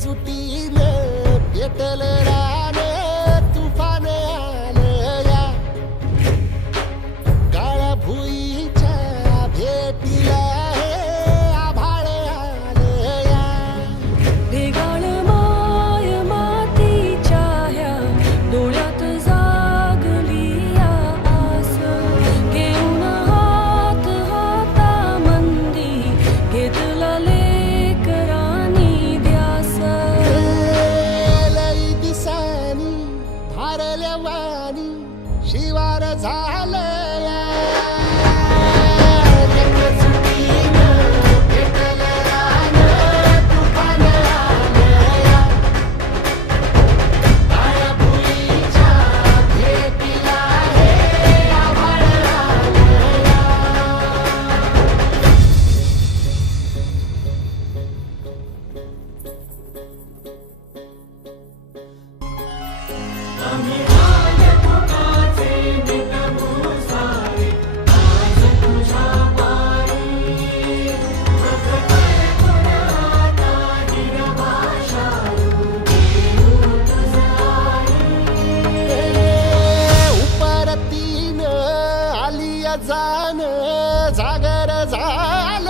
जुटीने भेटले. गेल्या वाणी शिवार झालं जान जागर झालं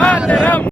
Mataram!